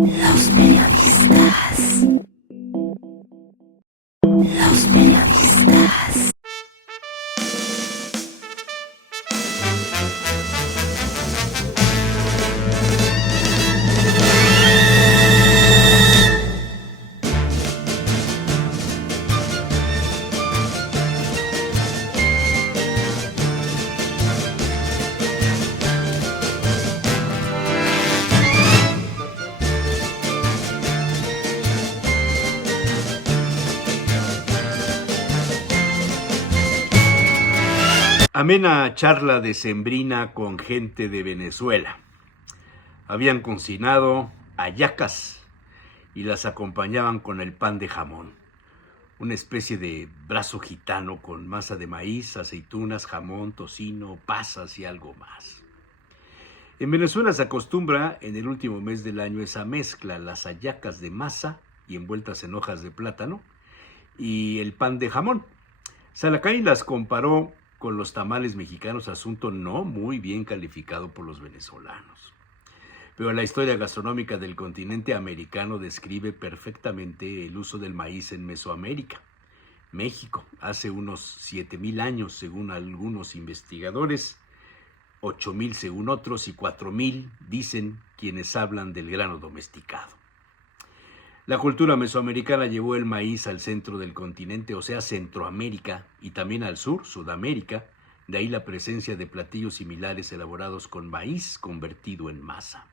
Los periodistas. Los periodistas. Amena charla decembrina con gente de Venezuela. Habían cocinado hallacas y las acompañaban con el pan de jamón, una especie de brazo gitano con masa de maíz, aceitunas, jamón, tocino, pasas y algo más. En Venezuela se acostumbra en el último mes del año esa mezcla, las hallacas de masa y envueltas en hojas de plátano y el pan de jamón. Salacay las comparó con los tamales mexicanos, asunto no muy bien calificado por los venezolanos. Pero la historia gastronómica del continente americano describe perfectamente el uso del maíz en Mesoamérica. México, hace unos 7,000 años, según algunos investigadores, 8,000 según otros y 4,000 dicen quienes hablan del grano domesticado. La cultura mesoamericana llevó el maíz al centro del continente, o sea, Centroamérica, y también al sur, Sudamérica, de ahí la presencia de platillos similares elaborados con maíz convertido en masa.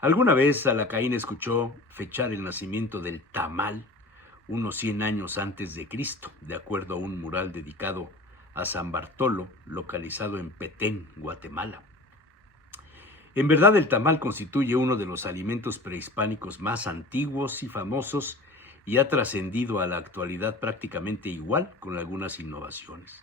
Alguna vez Salacaín escuchó fechar el nacimiento del tamal unos 100 años antes de Cristo, de acuerdo a un mural dedicado a San Bartolo, localizado en Petén, Guatemala. En verdad, el tamal constituye uno de los alimentos prehispánicos más antiguos y famosos y ha trascendido a la actualidad prácticamente igual, con algunas innovaciones.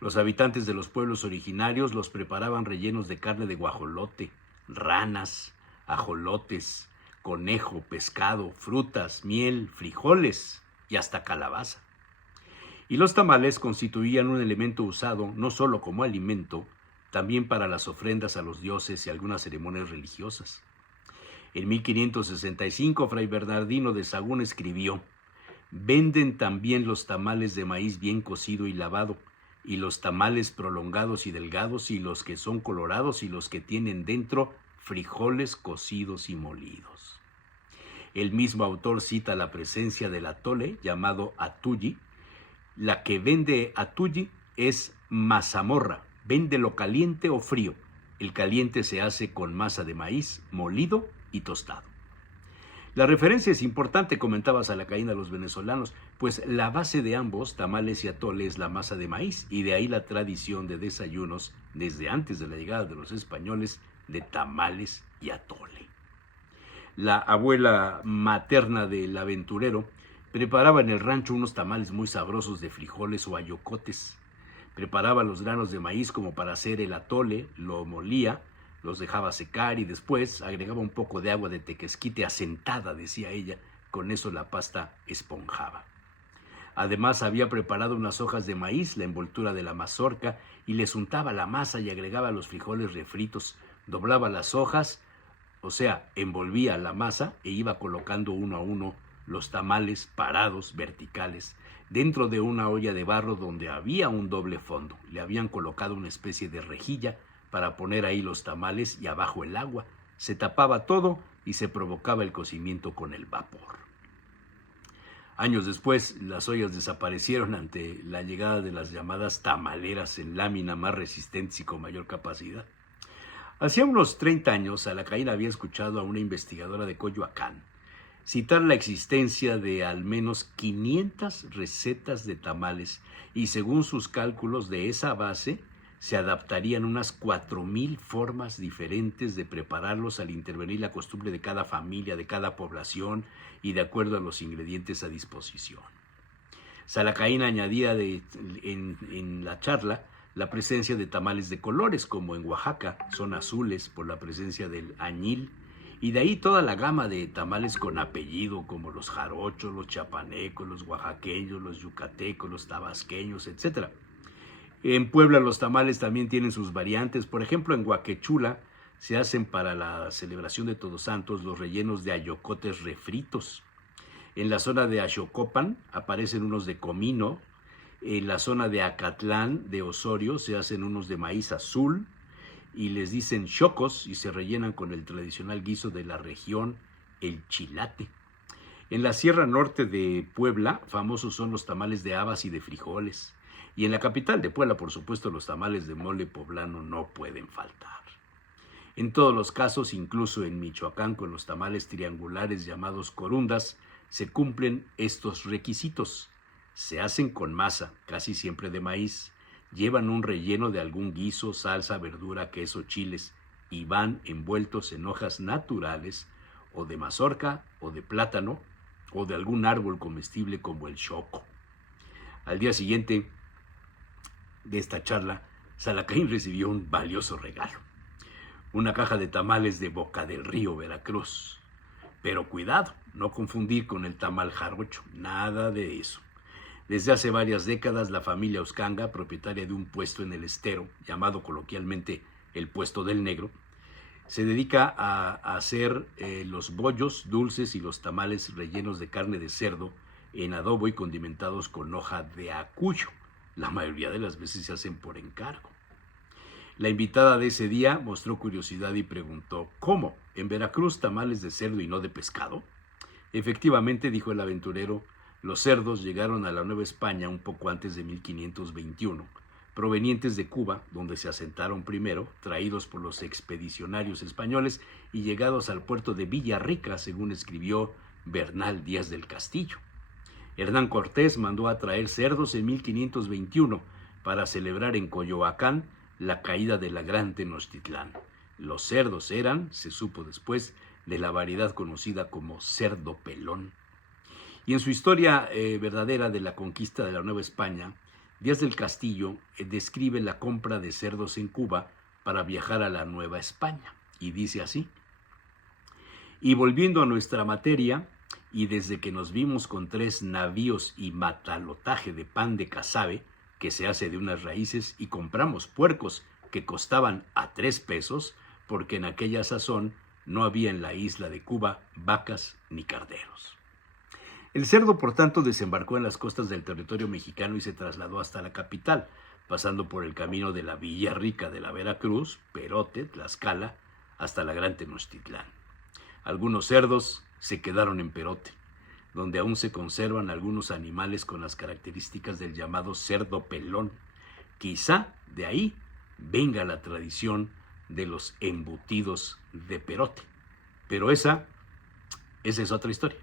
Los habitantes de los pueblos originarios los preparaban rellenos de carne de guajolote, ranas, ajolotes, conejo, pescado, frutas, miel, frijoles y hasta calabaza. Y los tamales constituían un elemento usado no solo como alimento, también para las ofrendas a los dioses y algunas ceremonias religiosas. En 1565, Fray Bernardino de Sahagún escribió: «Venden también los tamales de maíz bien cocido y lavado, y los tamales prolongados y delgados, y los que son colorados, y los que tienen dentro frijoles cocidos y molidos». El mismo autor cita la presencia del atole, llamado atulli. La que vende atulli es mazamorra. Véndelo caliente o frío. El caliente se hace con masa de maíz molido y tostado. La referencia es importante, comentaba Salacaín a los venezolanos, pues la base de ambos, tamales y atole, es la masa de maíz, y de ahí la tradición de desayunos, desde antes de la llegada de los españoles, de tamales y atole. La abuela materna del aventurero preparaba en el rancho unos tamales muy sabrosos de frijoles o ayocotes. Preparaba los granos de maíz como para hacer el atole, lo molía, los dejaba secar y después agregaba un poco de agua de tequesquite asentada, decía ella, con eso la pasta esponjaba. Además había preparado unas hojas de maíz, la envoltura de la mazorca, y les untaba la masa y agregaba los frijoles refritos, doblaba las hojas, o sea, envolvía la masa e iba colocando uno a uno los tamales parados, verticales, dentro de una olla de barro donde había un doble fondo. Le habían colocado una especie de rejilla para poner ahí los tamales y abajo el agua. Se tapaba todo y se provocaba el cocimiento con el vapor. Años después, las ollas desaparecieron ante la llegada de las llamadas tamaleras en lámina, más resistentes y con mayor capacidad. Hacía unos 30 años, Salacaín había escuchado a una investigadora de Coyoacán citar la existencia de al menos 500 recetas de tamales y según sus cálculos de esa base se adaptarían unas 4,000 formas diferentes de prepararlos al intervenir la costumbre de cada familia, de cada población y de acuerdo a los ingredientes a disposición. Salacaín añadía en la charla la presencia de tamales de colores, como en Oaxaca son azules por la presencia del añil, y de ahí toda la gama de tamales con apellido, como los jarochos, los chapanecos, los oaxaqueños, los yucatecos, los tabasqueños, etc. En Puebla los tamales también tienen sus variantes. Por ejemplo, en Huaquechula se hacen para la celebración de Todos Santos los rellenos de ayocotes refritos. En la zona de Axocopan aparecen unos de comino. En la zona de Acatlán, de Osorio, se hacen unos de maíz azul y les dicen chocos y se rellenan con el tradicional guiso de la región, el chilate. En la Sierra Norte de Puebla, famosos son los tamales de habas y de frijoles. Y en la capital de Puebla, por supuesto, los tamales de mole poblano no pueden faltar. En todos los casos, incluso en Michoacán, con los tamales triangulares llamados corundas, se cumplen estos requisitos. Se hacen con masa, casi siempre de maíz, llevan un relleno de algún guiso, salsa, verdura, queso, chiles, y van envueltos en hojas naturales, o de mazorca, o de plátano, o de algún árbol comestible como el choco. Al día siguiente de esta charla, Salacaín recibió un valioso regalo: una caja de tamales de Boca del Río, Veracruz. Pero cuidado, no confundir con el tamal jarocho, nada de eso. Desde hace varias décadas, la familia Uscanga, propietaria de un puesto en el Estero, llamado coloquialmente el Puesto del Negro, se dedica a hacer los bollos dulces y los tamales rellenos de carne de cerdo en adobo y condimentados con hoja de acuyo. La mayoría de las veces se hacen por encargo. La invitada de ese día mostró curiosidad y preguntó: ¿cómo? ¿En Veracruz tamales de cerdo y no de pescado? Efectivamente, dijo el aventurero, los cerdos llegaron a la Nueva España un poco antes de 1521, provenientes de Cuba, donde se asentaron primero, traídos por los expedicionarios españoles y llegados al puerto de Villarrica, según escribió Bernal Díaz del Castillo. Hernán Cortés mandó a traer cerdos en 1521 para celebrar en Coyoacán la caída de la Gran Tenochtitlán. Los cerdos eran, se supo después, de la variedad conocida como cerdo pelón. Y en su historia verdadera de la conquista de la Nueva España, Díaz del Castillo describe la compra de cerdos en Cuba para viajar a la Nueva España. Y dice así: y volviendo a nuestra materia, y desde que nos vimos con 3 navíos y matalotaje de pan de casabe, que se hace de unas raíces, y compramos puercos que costaban a 3 pesos, porque en aquella sazón no había en la isla de Cuba vacas ni carneros. El cerdo, por tanto, desembarcó en las costas del territorio mexicano y se trasladó hasta la capital, pasando por el camino de la Villarrica de la Veracruz, Perote, Tlaxcala, hasta la Gran Tenochtitlán. Algunos cerdos se quedaron en Perote, donde aún se conservan algunos animales con las características del llamado cerdo pelón. Quizá de ahí venga la tradición de los embutidos de Perote. Pero esa es otra historia.